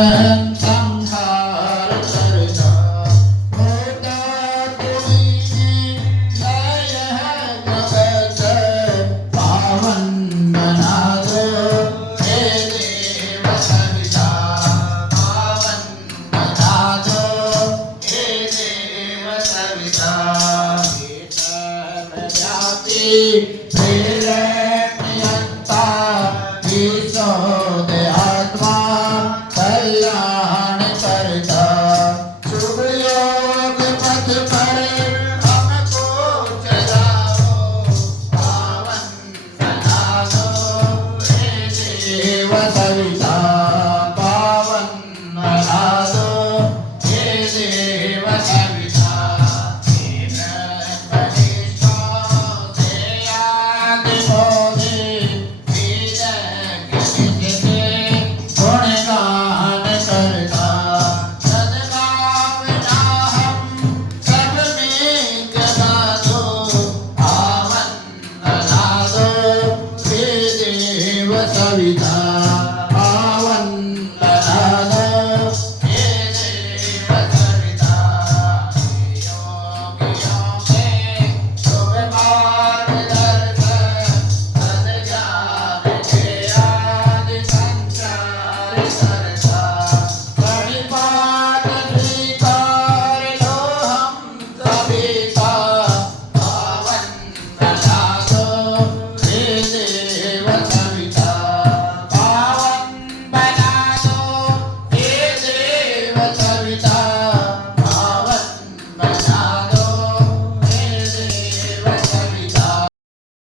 संहार करता होता तुम्हें लय जगत पावन बना दो हे देव सविता पावन बना दो हे देव सविता व्यापी प्रेरणयन्ता ईशो दे आत्मा कल्याण